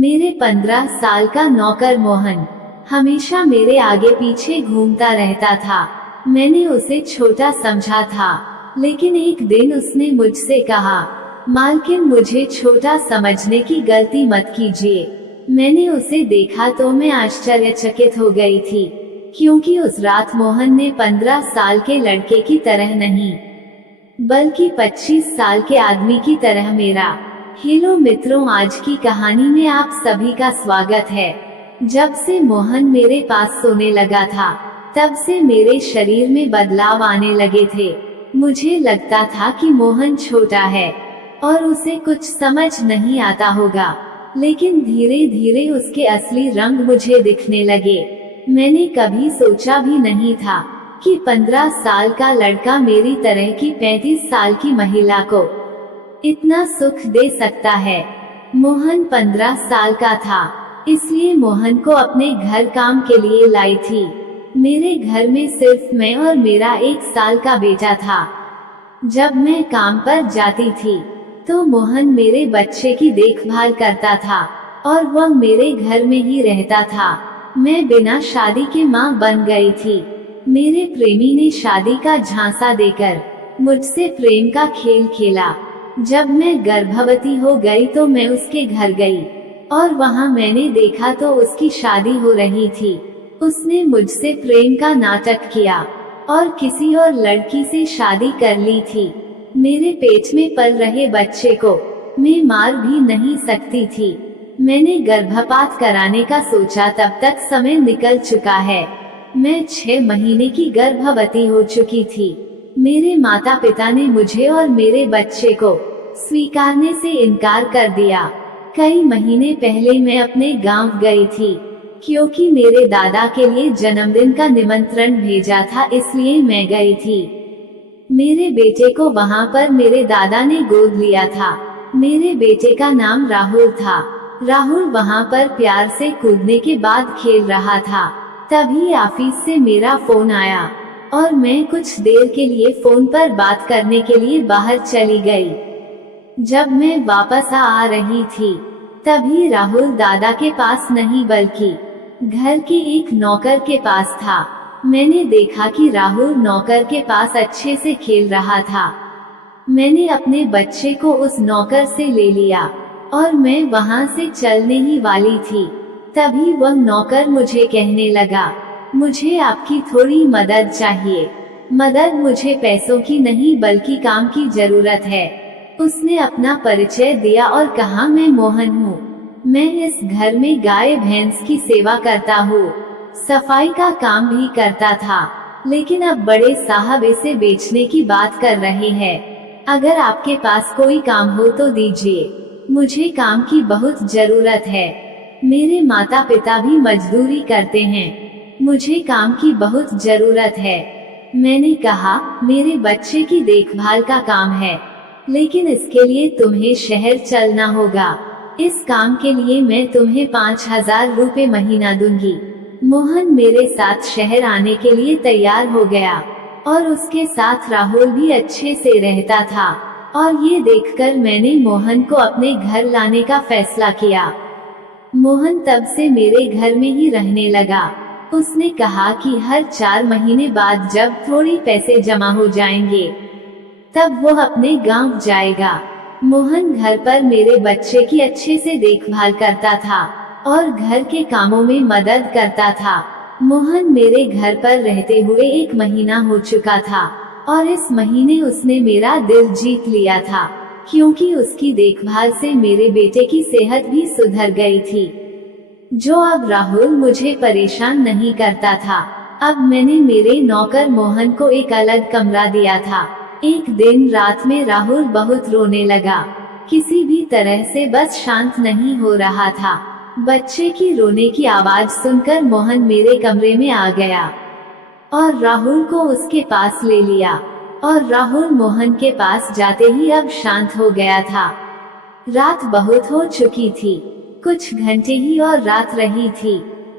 मेरे 15 साल का नौकर मोहन हमेशा मेरे आगे पीछे घूमता रहता था। मैंने उसे छोटा समझा था, लेकिन एक दिन उसने मुझसे कहा, मालकिन मुझे छोटा समझने की गलती मत कीजिए। मैंने उसे देखा तो मैं आश्चर्यचकित हो गई थी, क्योंकि उस रात मोहन ने 15 साल के लड़के की तरह नहीं, बल्कि 25 साल के आदमी की तरह मेरा। हेलो मित्रों, आज की कहानी में आप सभी का स्वागत है। जब से मोहन मेरे पास सोने लगा था, तब से मेरे शरीर में बदलाव आने लगे थे। मुझे लगता था कि मोहन छोटा है और उसे कुछ समझ नहीं आता होगा, लेकिन धीरे धीरे उसके असली रंग मुझे दिखने लगे। मैंने कभी सोचा भी नहीं था कि 15 साल का लड़का मेरी तरह की 35 साल की महिला को इतना सुख दे सकता है। मोहन 15 साल का था, इसलिए मोहन को अपने घर काम के लिए लाई थी। मेरे घर में सिर्फ मैं और मेरा 1 साल का बेटा था। जब मैं काम पर जाती थी, तो मोहन मेरे बच्चे की देखभाल करता था और वह मेरे घर में ही रहता था। मैं बिना शादी के माँ बन गई थी। मेरे प्रेमी ने शादी का झांसा देकर मुझसे प्रेम का खेल खेला। जब मैं गर्भवती हो गई तो मैं उसके घर गई और वहाँ मैंने देखा तो उसकी शादी हो रही थी। उसने मुझसे प्रेम का नाटक किया और किसी और लड़की से शादी कर ली थी। मेरे पेट में पल रहे बच्चे को मैं मार भी नहीं सकती थी। मैंने गर्भपात कराने का सोचा, तब तक समय निकल चुका है। मैं 6 महीने की गर्भवती हो चुकी थी। मेरे माता पिता ने मुझे और मेरे बच्चे को स्वीकारने से इनकार कर दिया। कई महीने पहले मैं अपने गांव गई थी, क्योंकि मेरे दादा के लिए जन्मदिन का निमंत्रण भेजा था, इसलिए मैं गई थी। मेरे बेटे को वहां पर मेरे दादा ने गोद लिया था। मेरे बेटे का नाम राहुल था। राहुल वहां पर प्यार से कूदने के बाद खेल रहा था। तभी ऑफिस से मेरा फोन आया और मैं कुछ देर के लिए फोन पर बात करने के लिए बाहर चली गई। जब मैं वापस आ रही थी, तभी राहुल दादा के पास नहीं बल्कि घर के एक नौकर के पास था। मैंने देखा कि राहुल नौकर के पास अच्छे से खेल रहा था। मैंने अपने बच्चे को उस नौकर से ले लिया और मैं वहां से चलने ही वाली थी। तभी वह नौकर मुझे कहने लगा, मुझे आपकी थोड़ी मदद चाहिए। मदद मुझे पैसों की नहीं बल्कि काम की जरूरत है। उसने अपना परिचय दिया और कहा, मैं मोहन हूँ। मैं इस घर में गाय भैंस की सेवा करता हूँ, सफाई का काम भी करता था, लेकिन अब बड़े साहब इसे बेचने की बात कर रहे हैं। अगर आपके पास कोई काम हो तो दीजिए, मुझे काम की बहुत जरूरत है। मेरे माता पिता भी मजदूरी करते हैं, मुझे काम की बहुत जरूरत है। मैंने कहा, मेरे बच्चे की देखभाल का काम है, लेकिन इसके लिए तुम्हें शहर चलना होगा। इस काम के लिए मैं तुम्हें 5000 रुपए महीना दूंगी। मोहन मेरे साथ शहर आने के लिए तैयार हो गया और उसके साथ राहुल भी अच्छे से रहता था। और ये देखकर मैंने मोहन को अपने घर लाने का फैसला किया। मोहन तब से मेरे घर में ही रहने लगा। उसने कहा कि हर 4 महीने बाद जब थोड़ी पैसे जमा हो जाएंगे, तब वो अपने गांव जाएगा। मोहन घर पर मेरे बच्चे की अच्छे से देखभाल करता था और घर के कामों में मदद करता था। मोहन मेरे घर पर रहते हुए 1 महीना हो चुका था और इस महीने उसने मेरा दिल जीत लिया था, क्योंकि उसकी देखभाल से मेरे बेटे की सेहत भी सुधर गई थी। जो अब राहुल मुझे परेशान नहीं करता था। अब मैंने मेरे नौकर मोहन को एक अलग कमरा दिया था। एक दिन रात में राहुल बहुत रोने लगा, किसी भी तरह से बस शांत नहीं हो रहा था। बच्चे की रोने की आवाज सुनकर मोहन मेरे कमरे में आ गया और राहुल को उसके पास ले लिया। और राहुल मोहन के पास जाते ही अब शांत हो गया था। रात बहुत हो चुकी थी, कुछ घंटे ही और रात रही थी,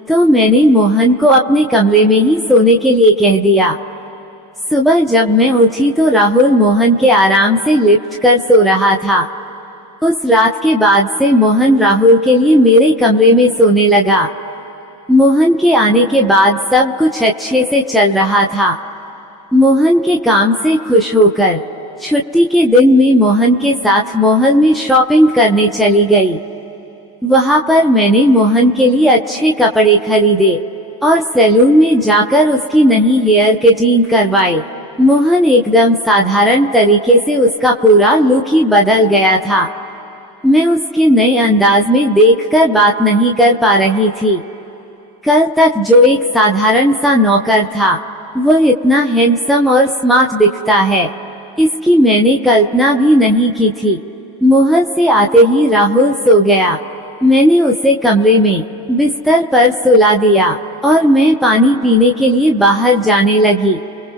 तो मैंने मोहन को अपने कमरे में ही सोने के लिए कह दिया। सुबह जब मैं उठी तो राहुल मोहन के आराम से लिपट कर सो रहा था। उस रात के बाद से मोहन राहुल के लिए मेरे कमरे में सोने लगा। मोहन के आने के बाद सब कुछ अच्छे से चल रहा था। मोहन के काम से खुश होकर छुट्टी के दिन में मोहन के साथ मॉल में शॉपिंग करने चली गई। वहां पर मैंने मोहन के लिए अच्छे कपड़े खरीदे और सैलून में जाकर उसकी नई हेयर कटिंग करवाई। मोहन एकदम साधारण तरीके से उसका पूरा लुक ही बदल गया था। मैं उसके नए अंदाज में देखकर बात नहीं कर पा रही थी। कल तक जो एक साधारण सा नौकर था, वो इतना हैंडसम और स्मार्ट दिखता है, इसकी मैंने कल्पना भी नहीं की थी। मोहन से आते ही राहुल सो गया। मैंने उसे कमरे में बिस्तर पर सुला दिया और मैं पानी पीने के लिए बाहर जाने लगी।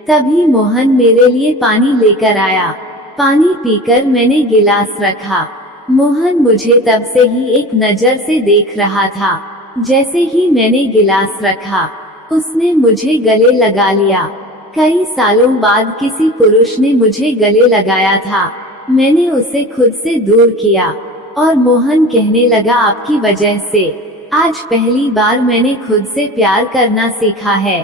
तभी मोहन मेरे लिए पानी लेकर आया। पानी पीकर मैंने गिलास रखा। मोहन मुझे तब से ही एक नजर से देख रहा था। जैसे ही मैंने गिलास रखा, उसने मुझे गले लगा लिया। कई सालों बाद किसी पुरुष ने मुझे गले लगाया था। मैंने उसे खुद से दूर किया और मोहन कहने लगा, आपकी वजह से आज पहली बार मैंने खुद से प्यार करना सीखा है।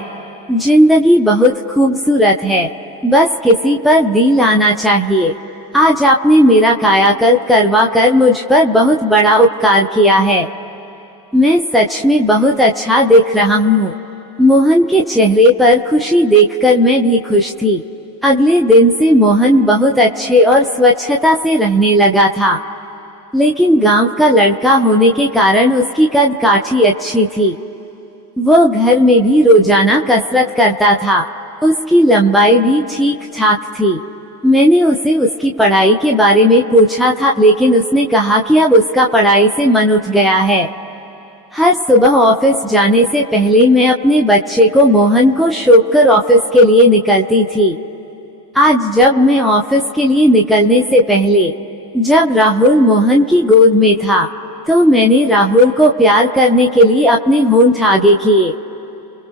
जिंदगी बहुत खूबसूरत है, बस किसी पर दिल आना चाहिए। आज आपने मेरा कायाकल्प करवा कर मुझ पर बहुत बड़ा उपकार किया है। मैं सच में बहुत अच्छा दिख रहा हूँ। मोहन के चेहरे पर खुशी देखकर मैं भी खुश थी। अगले दिन से मोहन बहुत अच्छे और स्वच्छता से रहने लगा था, लेकिन गांव का लड़का होने के कारण उसकी कद काठी अच्छी थी। वो घर में भी रोजाना कसरत करता था। उसकी लंबाई भी ठीक ठाक थी। मैंने उसे उसकी पढ़ाई के बारे में पूछा था, लेकिन उसने कहा कि अब उसका पढ़ाई से मन उठ गया है। हर सुबह ऑफिस जाने से पहले मैं अपने बच्चे को मोहन को शोकर ऑफिस के लिए निकलती थी। आज जब मैं ऑफिस के लिए निकलने से पहले, जब राहुल मोहन की गोद में था, तो मैंने राहुल को प्यार करने के लिए अपने होंठ आगे किए,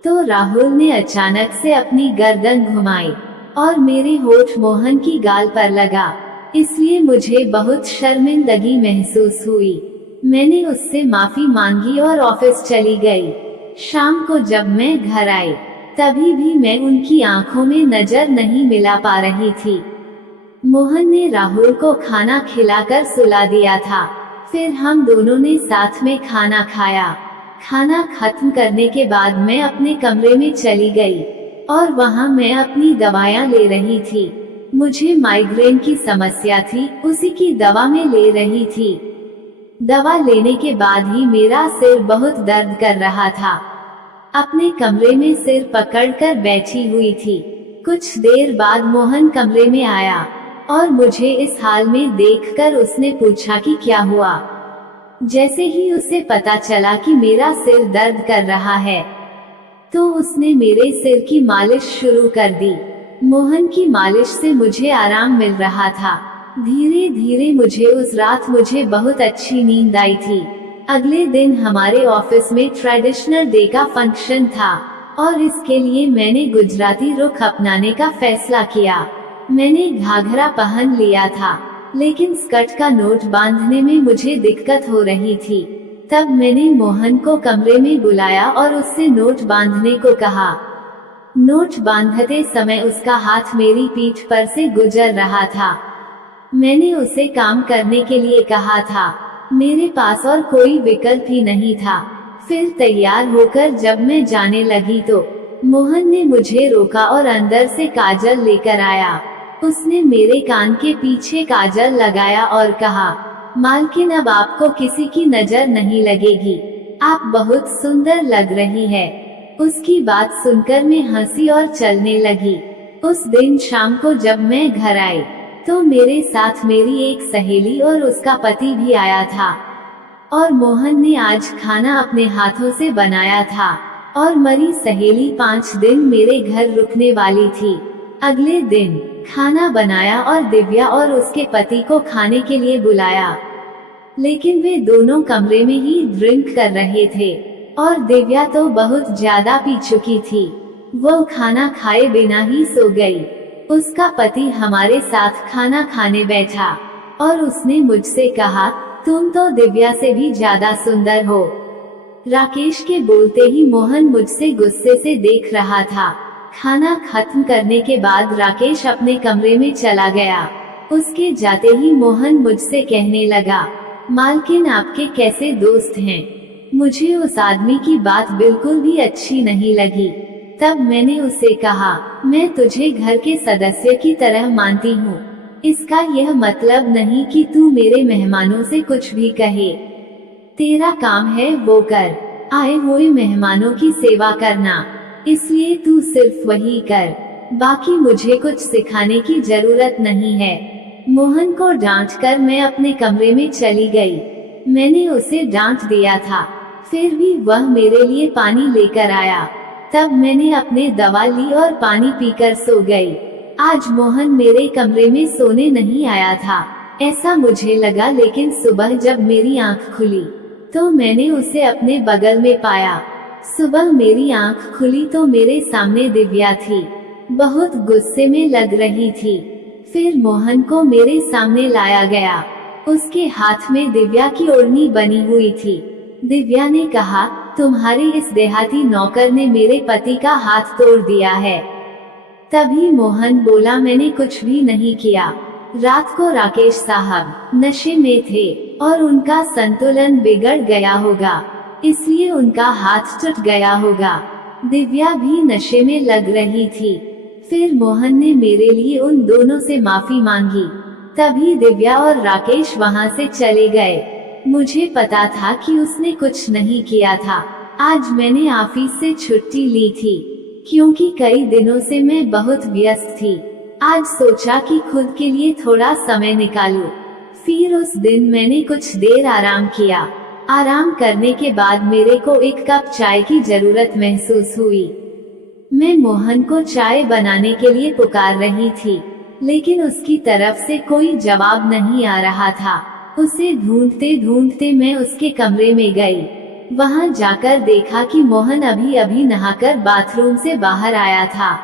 तो राहुल ने अचानक से अपनी गर्दन घुमाई और मेरे होंठ मोहन की गाल पर लगा। इसलिए मुझे बहुत शर्मिंदगी महसूस हुई। मैंने उससे माफी मांगी और ऑफिस चली गई। शाम को जब मैं घर आई, तभी भी मैं उनकी आंखों में नजर नहीं मिला पा रही थी। मोहन ने राहुल को खाना खिलाकर सुला दिया था। फिर हम दोनों ने साथ में खाना खाया। खाना खत्म करने के बाद मैं अपने कमरे में चली गई और वहां मैं अपनी दवाएं ले रही थी। मुझे माइग्रेन की समस्या थी, उसी की दवा मैं ले रही थी। दवा लेने के बाद ही मेरा सिर बहुत दर्द कर रहा था। अपने कमरे में सिर पकड़कर बैठी हुई थी। कुछ देर बाद मोहन कमरे में आया और मुझे इस हाल में देखकर उसने पूछा कि क्या हुआ। जैसे ही उसे पता चला कि मेरा सिर दर्द कर रहा है, तो उसने मेरे सिर की मालिश शुरू कर दी। मोहन की मालिश से मुझे आराम मिल रहा था। धीरे धीरे उस रात मुझे बहुत अच्छी नींद आई थी। अगले दिन हमारे ऑफिस में ट्रेडिशनल डे का फंक्शन था और इसके लिए मैंने गुजराती रुख अपनाने का फैसला किया। मैंने घाघरा पहन लिया था, लेकिन स्कर्ट का नोट बांधने में मुझे दिक्कत हो रही थी। तब मैंने मोहन को कमरे में बुलाया और उससे नोट बांधने को कहा। नोट बांधते समय उसका हाथ मेरी पीठ पर से गुजर रहा था। मैंने उसे काम करने के लिए कहा था। मेरे पास और कोई विकल्प ही नहीं था। फिर तैयार होकर जब मैं जाने लगी तो मोहन ने मुझे रोका और अंदर से काजल लेकर आया। उसने मेरे कान के पीछे काजल लगाया और कहा, मालकिन अब आपको किसी की नजर नहीं लगेगी, आप बहुत सुंदर लग रही है। उसकी बात सुनकर मैं हंसी और चलने लगी। उस दिन शाम को जब मैं घर आई, तो मेरे साथ मेरी एक सहेली और उसका पति भी आया था और मोहन ने आज खाना अपने हाथों से बनाया था और मेरी सहेली 5 दिन मेरे घर रुकने वाली थी। अगले दिन खाना बनाया और दिव्या और उसके पति को खाने के लिए बुलाया, लेकिन वे दोनों कमरे में ही ड्रिंक कर रहे थे और दिव्या तो बहुत ज्यादा पी चुकी थी। वो खाना खाए बिना ही सो गई। उसका पति हमारे साथ खाना खाने बैठा। और उसने मुझसे कहा, तुम तो दिव्या से भी ज्यादा सुंदर हो। राकेश के बोलते ही मोहन मुझसे गुस्से से देख रहा था। खाना खत्म करने के बाद राकेश अपने कमरे में चला गया। उसके जाते ही मोहन मुझसे कहने लगा, मालकिन आपके कैसे दोस्त हैं? मुझे उस आदमी की बात बिल्कुल भी अच्छी नहीं लगी। तब मैंने उसे कहा, मैं तुझे घर के सदस्य की तरह मानती हूँ। इसका यह मतलब नहीं कि तू मेरे मेहमानों से कुछ भी कहे। तेरा काम है वो कर, आए हुए मेहमानों की सेवा करना, इसलिए तू सिर्फ वही कर, बाकी मुझे कुछ सिखाने की जरूरत नहीं है। मोहन को डांटकर मैं अपने कमरे में चली गई। मैंने उसे डांट दिया था, फिर भी वह मेरे लिए पानी लेकर आया। तब मैंने अपने दवा ली और पानी पीकर सो गई। आज मोहन मेरे कमरे में सोने नहीं आया था, ऐसा मुझे लगा, लेकिन सुबह जब मेरी आंख खुली तो मैंने उसे अपने बगल में पाया। सुबह मेरी आंख खुली तो मेरे सामने दिव्या थी, बहुत गुस्से में लग रही थी। फिर मोहन को मेरे सामने लाया गया। उसके हाथ में दिव्या की ओढ़नी बनी हुई थी। दिव्या ने कहा, तुम्हारे इस देहाती नौकर ने मेरे पति का हाथ तोड़ दिया है। तभी मोहन बोला, मैंने कुछ भी नहीं किया। रात को राकेश साहब नशे में थे और उनका संतुलन बिगड़ गया होगा, इसलिए उनका हाथ टूट गया होगा। दिव्या भी नशे में लग रही थी। फिर मोहन ने मेरे लिए उन दोनों से माफी मांगी। तभी दिव्या और राकेश वहां से चले गए। मुझे पता था कि उसने कुछ नहीं किया था। आज मैंने ऑफिस से छुट्टी ली थी, क्योंकि कई दिनों से मैं बहुत व्यस्त थी। आज सोचा कि खुद के लिए थोड़ा समय निकालूं। फिर उस दिन मैंने कुछ देर आराम किया। आराम करने के बाद मेरे को एक कप चाय की जरूरत महसूस हुई। मैं मोहन को चाय बनाने के लिए पुकार रही थी, लेकिन उसकी तरफ से कोई जवाब नहीं आ रहा था। उसे ढूंढते ढूंढते मैं उसके कमरे में गई। वहां जाकर देखा कि मोहन अभी अभी नहाकर बाथरूम से बाहर आया था।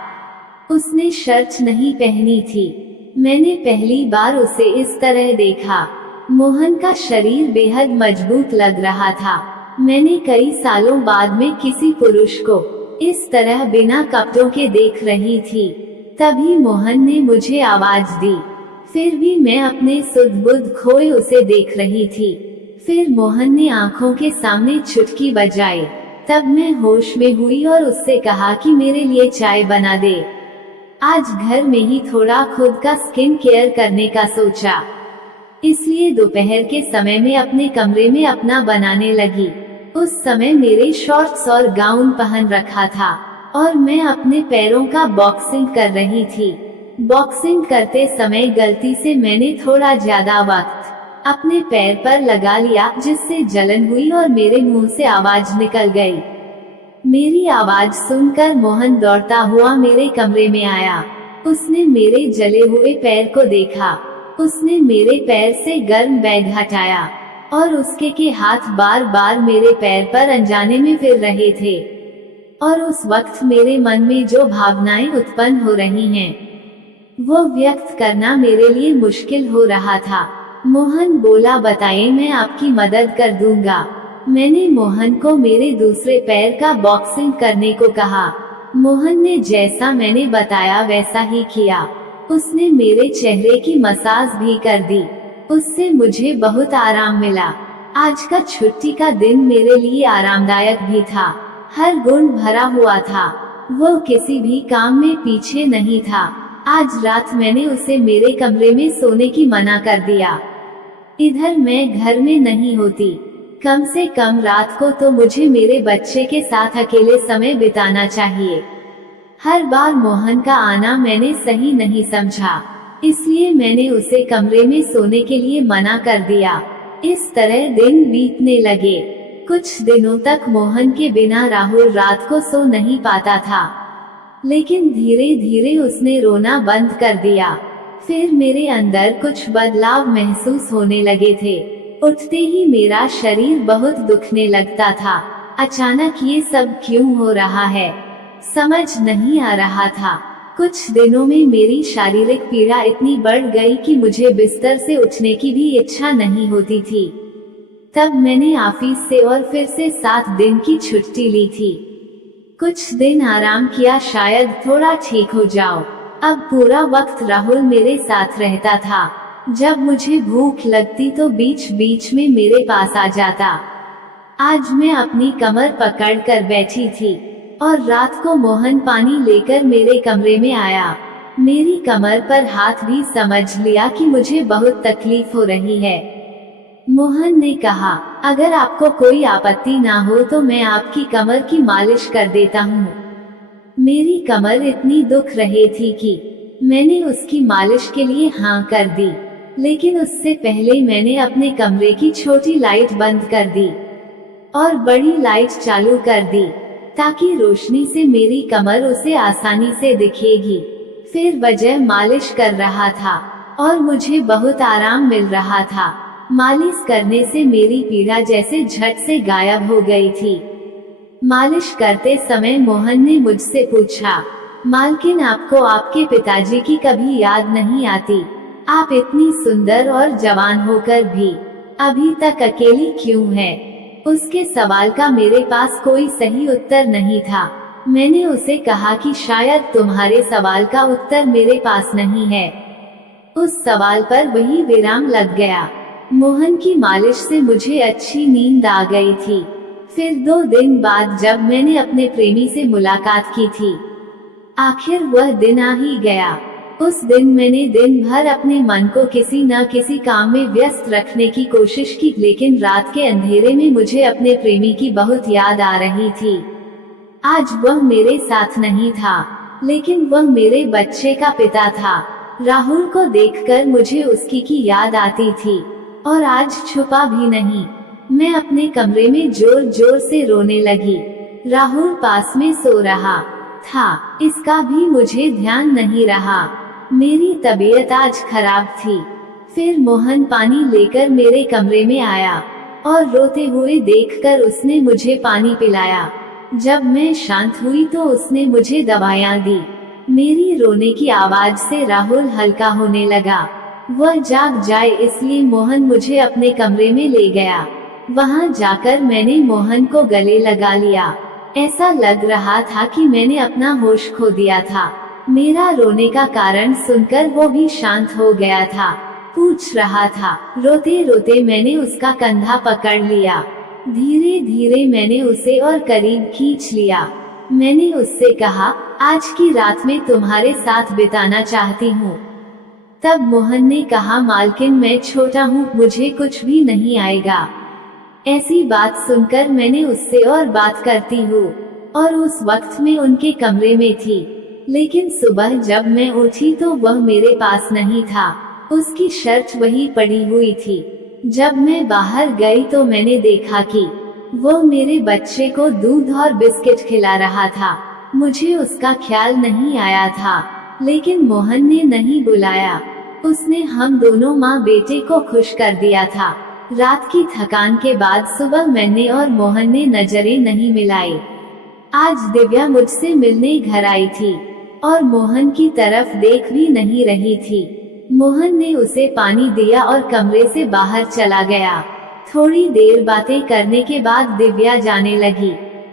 उसने शर्ट नहीं पहनी थी। मैंने पहली बार उसे इस तरह देखा। मोहन का शरीर बेहद मजबूत लग रहा था। मैंने कई सालों बाद में किसी पुरुष को इस तरह बिना कपड़ों के देख रही थी। तभी मोहन ने मुझे आवाज दी। फिर भी मैं अपने सुध बुध खोए उसे देख रही थी। फिर मोहन ने आंखों के सामने चुटकी बजाई। तब मैं होश में हुई और उससे कहा कि मेरे लिए चाय बना दे। आज घर में ही थोड़ा खुद का स्किन केयर करने का सोचा, इसलिए दोपहर के समय में अपने कमरे में अपना बनाने लगी। उस समय मेरे शॉर्ट्स और गाउन पहन रखा था और मैं अपने पैरों का बॉक्सिंग कर रही थी। बॉक्सिंग करते समय गलती से मैंने थोड़ा ज्यादा वक्त अपने पैर पर लगा लिया, जिससे जलन हुई और मेरे मुंह से आवाज निकल गई। मेरी आवाज सुनकर मोहन दौड़ता हुआ मेरे कमरे में आया। उसने मेरे जले हुए पैर को देखा। उसने मेरे पैर से गर्म बैग हटाया और उसके के हाथ बार बार मेरे पैर पर अनजाने में फिर रहे थे। और उस वक्त मेरे मन में जो भावनाएं उत्पन्न हो रही हैं, वो व्यक्त करना मेरे लिए मुश्किल हो रहा था। मोहन बोला, बताइए, मैं आपकी मदद कर दूंगा। मैंने मोहन को मेरे दूसरे पैर का बॉक्सिंग करने को कहा। मोहन ने जैसा मैंने बताया वैसा ही किया। उसने मेरे चेहरे की मसाज भी कर दी। उससे मुझे बहुत आराम मिला। आज का छुट्टी का दिन मेरे लिए आरामदायक भी था। हर गुण भरा हुआ था। वो किसी भी काम में पीछे नहीं था। आज रात मैंने उसे मेरे कमरे में सोने की मना कर दिया। इधर मैं घर में नहीं होती। कम से कम रात को तो मुझे मेरे बच्चे के साथ अकेले समय बिताना चाहिए। हर बार मोहन का आना मैंने सही नहीं समझा, इसलिए मैंने उसे कमरे में सोने के लिए मना कर दिया। इस तरह दिन बीतने लगे। कुछ दिनों तक मोहन के बिना राहुल रात को सो नहीं पाता था, लेकिन धीरे धीरे उसने रोना बंद कर दिया। फिर मेरे अंदर कुछ बदलाव महसूस होने लगे थे। उठते ही मेरा शरीर बहुत दुखने लगता था। अचानक ये सब क्यों हो रहा है, समझ नहीं आ रहा था। कुछ दिनों में मेरी शारीरिक पीड़ा इतनी बढ़ गई कि मुझे बिस्तर से उठने की भी इच्छा नहीं होती थी। तब मैंने ऑफिस से और फिर से 7 दिन की छुट्टी ली थी। कुछ दिन आराम किया, शायद थोड़ा ठीक हो जाओ। अब पूरा वक्त राहुल मेरे साथ रहता था। जब मुझे भूख लगती तो बीच बीच में मेरे पास आ जाता। आज मैं अपनी कमर पकड़कर बैठी थी और रात को मोहन पानी लेकर मेरे कमरे में आया। मेरी कमर पर हाथ भी समझ लिया कि मुझे बहुत तकलीफ हो रही है। मोहन ने कहा, अगर आपको कोई आपत्ति ना हो तो मैं आपकी कमर की मालिश कर देता हूँ। मेरी कमर इतनी दुख रही थी कि मैंने उसकी मालिश के लिए हाँ कर दी, लेकिन उससे पहले मैंने अपने कमरे की छोटी लाइट बंद कर दी और बड़ी लाइट चालू कर दी, ताकि रोशनी से मेरी कमर उसे आसानी से दिखेगी। फिर वजह मालिश कर रहा था और मुझे बहुत आराम मिल रहा था। मालिश करने से मेरी पीड़ा जैसे झट से गायब हो गई थी। मालिश करते समय मोहन ने मुझसे पूछा, मालकिन आपको आपके पिताजी की कभी याद नहीं आती? आप इतनी सुंदर और जवान होकर भी अभी तक अकेली क्यों है? उसके सवाल का मेरे पास कोई सही उत्तर नहीं था। मैंने उसे कहा कि शायद तुम्हारे सवाल का उत्तर मेरे पास नहीं है। उस सवाल पर वही विराम लग गया। मोहन की मालिश से मुझे अच्छी नींद आ गई थी। फिर 2 दिन बाद जब मैंने अपने प्रेमी से मुलाकात की थी, आखिर वह दिन आ ही गया। उस दिन मैंने दिन भर अपने मन को किसी न किसी काम में व्यस्त रखने की कोशिश की, लेकिन रात के अंधेरे में मुझे अपने प्रेमी की बहुत याद आ रही थी। आज वह मेरे साथ नहीं था, लेकिन वह मेरे बच्चे का पिता था। राहुल को देखकर मुझे उसकी की याद आती थी और आज छुपा भी नहीं। मैं अपने कमरे में जोर जोर से रोने लगी। राहुल पास में सो रहा था, इसका भी मुझे ध्यान नहीं रहा। मेरी तबीयत आज खराब थी। फिर मोहन पानी लेकर मेरे कमरे में आया और रोते हुए देखकर उसने मुझे पानी पिलाया। जब मैं शांत हुई तो उसने मुझे दवाइयाँ दी। मेरी रोने की आवाज से राहुल हल्का होने लगा। वह जाग जाए इसलिए मोहन मुझे अपने कमरे में ले गया। वहां जाकर मैंने मोहन को गले लगा लिया। ऐसा लग रहा था कि मैंने अपना होश खो दिया था। मेरा रोने का कारण सुनकर वो भी शांत हो गया था। पूछ रहा था। रोते रोते मैंने उसका कंधा पकड़ लिया। धीरे धीरे मैंने उसे और करीब खींच लिया। मैंने उससे कहा, आज की रात में तुम्हारे साथ बिताना चाहती हूँ। तब मोहन ने कहा, मालकिन मैं छोटा हूँ, मुझे कुछ भी नहीं आएगा। ऐसी बात सुनकर मैंने उससे और बात करती हूँ और उस वक्त में उनके कमरे में थी। लेकिन सुबह जब मैं उठी तो वह मेरे पास नहीं था। उसकी शर्ट वही पड़ी हुई थी। जब मैं बाहर गई तो मैंने देखा कि वो मेरे बच्चे को दूध और बिस्किट खिला रहा था। मुझे उसका ख्याल नहीं आया था, लेकिन मोहन ने नहीं बुलाया। उसने हम दोनों माँ बेटे को खुश कर दिया था। रात की थकान के बाद सुबह मैंने और मोहन ने नजरें नहीं मिलाई। आज दिव्या मुझसे मिलने घर आई थी और मोहन की तरफ देख भी नहीं रही थी। मोहन ने उसे पानी दिया और कमरे से बाहर चला गया। थोड़ी देर बातें करने के बाद दिव्या जाने लगी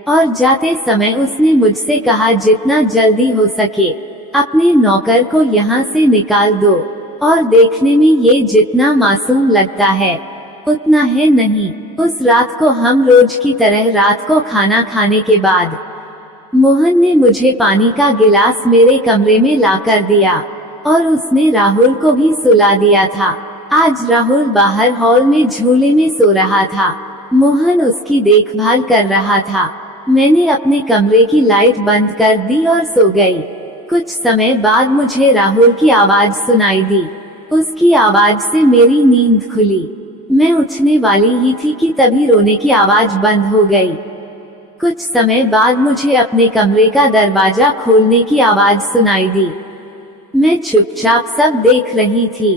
और जाते समय उसने मुझसे कहा, जितना जल्दी हो सके अपने नौकर को यहाँ से निकाल दो। और देखने में ये जितना मासूम लगता है उतना है नहीं। उस रात को हम रोज की तरह रात को खाना खाने के बाद मोहन ने मुझे पानी का गिलास मेरे कमरे में ला कर दिया और उसने राहुल को भी सुला दिया था। आज राहुल बाहर हॉल में झूले में सो रहा था। मोहन उसकी देखभाल कर रहा था। मैंने अपने कमरे की लाइट बंद कर दी और सो गई। कुछ समय बाद मुझे राहुल की आवाज सुनाई दी। उसकी आवाज से मेरी नींद खुली। मैं उठने वाली ही थी कि तभी रोने की आवाज बंद हो गई। कुछ समय बाद मुझे अपने कमरे का दरवाजा खोलने की आवाज सुनाई दी। मैं चुपचाप सब देख रही थी।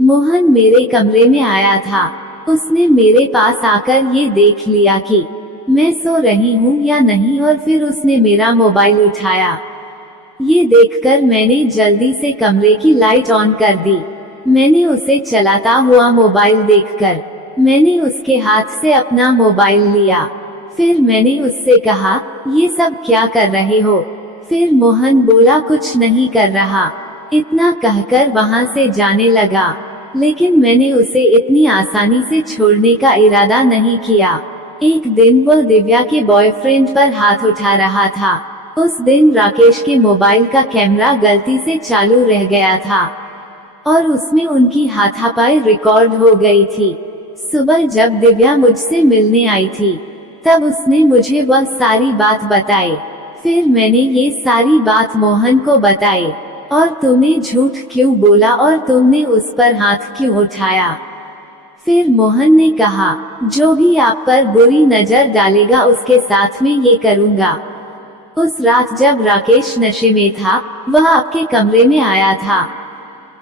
मोहन मेरे कमरे में आया था। उसने मेरे पास आकर ये देख लिया कि मैं सो रही हूँ या नहीं, और फिर उसने मेरा मोबाइल उठाया। ये देखकर मैंने जल्दी से कमरे की लाइट ऑन कर दी। मैंने उसे चलाता हुआ मोबाइल देखकर मैंने उसके हाथ से अपना मोबाइल लिया। फिर मैंने उससे कहा, ये सब क्या कर रहे हो? फिर मोहन बोला, कुछ नहीं कर रहा। इतना कहकर वहाँ से जाने लगा। लेकिन मैंने उसे इतनी आसानी से छोड़ने का इरादा नहीं किया। एक दिन वह दिव्या के बॉयफ्रेंड पर हाथ उठा रहा था। उस दिन राकेश के मोबाइल का कैमरा गलती से चालू रह गया था और उसमें उनकी हाथापाई रिकॉर्ड हो गई थी। सुबह जब दिव्या मुझसे मिलने आई थी तब उसने मुझे वह सारी बात बताई। फिर मैंने ये सारी बात मोहन को बताई और तुमने झूठ क्यों बोला और तुमने उस पर हाथ क्यों उठाया? फिर मोहन ने कहा, जो भी आप पर बुरी नजर डालेगा उसके साथ में ये करूँगा। उस रात जब राकेश नशे में था, वह आपके कमरे में आया था।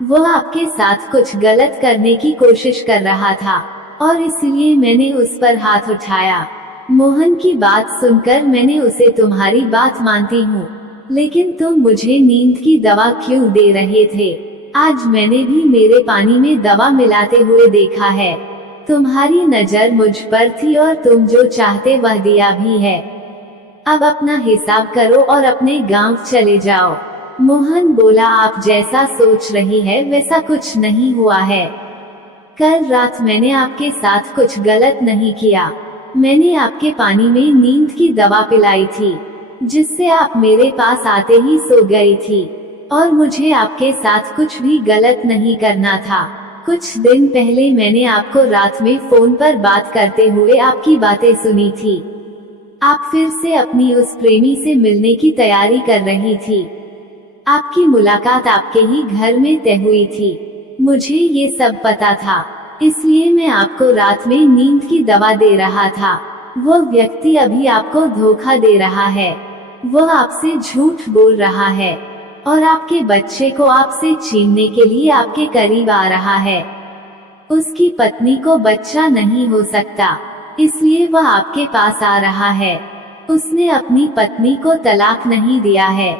वह आपके साथ कुछ गलत करने की कोशिश कर रहा था और इसलिए मैंने उस पर हाथ उठाया। मोहन की बात सुनकर मैंने उसे, तुम्हारी बात मानती हूँ, लेकिन तुम मुझे नींद की दवा क्यों दे रहे थे? आज मैंने भी मेरे पानी में दवा मिलाते हुए देखा है। तुम्हारी नजर मुझ पर थी और तुम जो चाहते वह दिया भी है। अब अपना हिसाब करो और अपने गांव चले जाओ। मोहन बोला, आप जैसा सोच रही है वैसा कुछ नहीं हुआ है। कल रात मैंने आपके साथ कुछ गलत नहीं किया। मैंने आपके पानी में नींद की दवा पिलाई थी, जिससे आप मेरे पास आते ही सो गई थी और मुझे आपके साथ कुछ भी गलत नहीं करना था। कुछ दिन पहले मैंने आपको रात में फोन पर बात करते हुए आपकी बातें सुनी थी। आप फिर से अपनी उस प्रेमी से मिलने की तैयारी कर रही थी। आपकी मुलाकात आपके ही घर में तय हुई थी। मुझे ये सब पता था, इसलिए मैं आपको रात में नींद की दवा दे रहा था। वो व्यक्ति अभी आपको धोखा दे रहा है। वह आपसे झूठ बोल रहा है और आपके बच्चे को आपसे छीनने के लिए आपके करीब आ रहा है। उसकी पत्नी को बच्चा नहीं हो सकता, इसलिए वह आपके पास आ रहा है। उसने अपनी पत्नी को तलाक नहीं दिया है।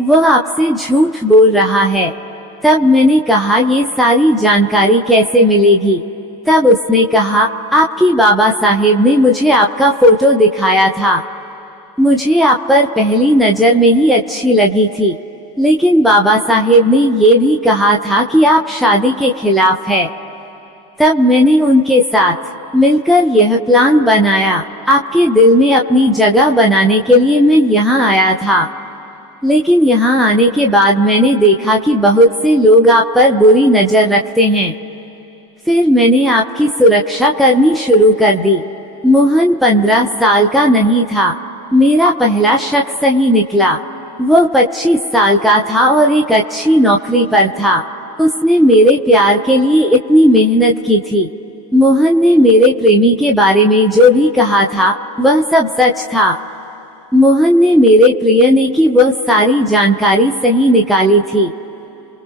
वह आपसे झूठ बोल रहा है। तब मैंने कहा, ये सारी जानकारी कैसे मिलेगी? तब उसने कहा, आपकी बाबा साहेब ने मुझे आपका फोटो दिखाया था। मुझे आप पर पहली नजर में ही अच्छी लगी थी, लेकिन बाबा साहेब ने ये भी कहा था कि आप शादी के खिलाफ है। तब मैंने उनके साथ मिलकर यह प्लान बनाया। आपके दिल में अपनी जगह बनाने के लिए मैं यहाँ आया था, लेकिन यहाँ आने के बाद मैंने देखा कि बहुत से लोग आप पर बुरी नजर रखते हैं। फिर मैंने आपकी सुरक्षा करनी शुरू कर दी। मोहन 15 साल का नहीं था। मेरा पहला शक सही निकला। वो 25 साल का था और एक अच्छी नौकरी पर था। उसने मेरे प्यार के लिए इतनी मेहनत की थी। मोहन ने मेरे प्रेमी के बारे में जो भी कहा था वह सब सच था। मोहन ने मेरे प्रिय ने की वह सारी जानकारी सही निकाली थी।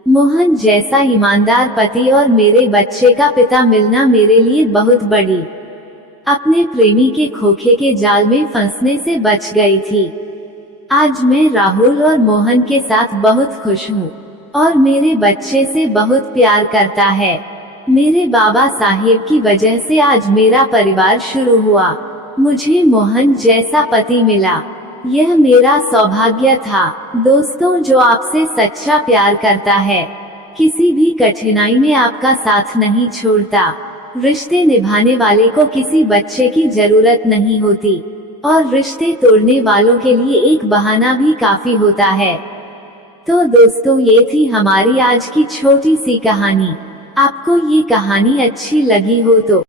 मोहन जैसा ईमानदार पति और मेरे बच्चे का पिता मिलना मेरे लिए बहुत बड़ी अपने प्रेमी के खोखे के जाल में फंसने से बच गई थी। आज मैं राहुल और मोहन के साथ बहुत खुश हूँ और मेरे बच्चे से बहुत प्यार करता है। मेरे बाबा साहेब की वजह से आज मेरा परिवार शुरू हुआ। मुझे मोहन जैसा पति मिला। यह मेरा सौभाग्य था। दोस्तों, जो आपसे सच्चा प्यार करता है, किसी भी कठिनाई में आपका साथ नहीं छोड़ता। रिश्ते निभाने वाले को किसी बच्चे की जरूरत नहीं होती और रिश्ते तोड़ने वालों के लिए एक बहाना भी काफी होता है। तो दोस्तों, ये थी हमारी आज की छोटी सी कहानी। आपको ये कहानी अच्छी लगी हो तो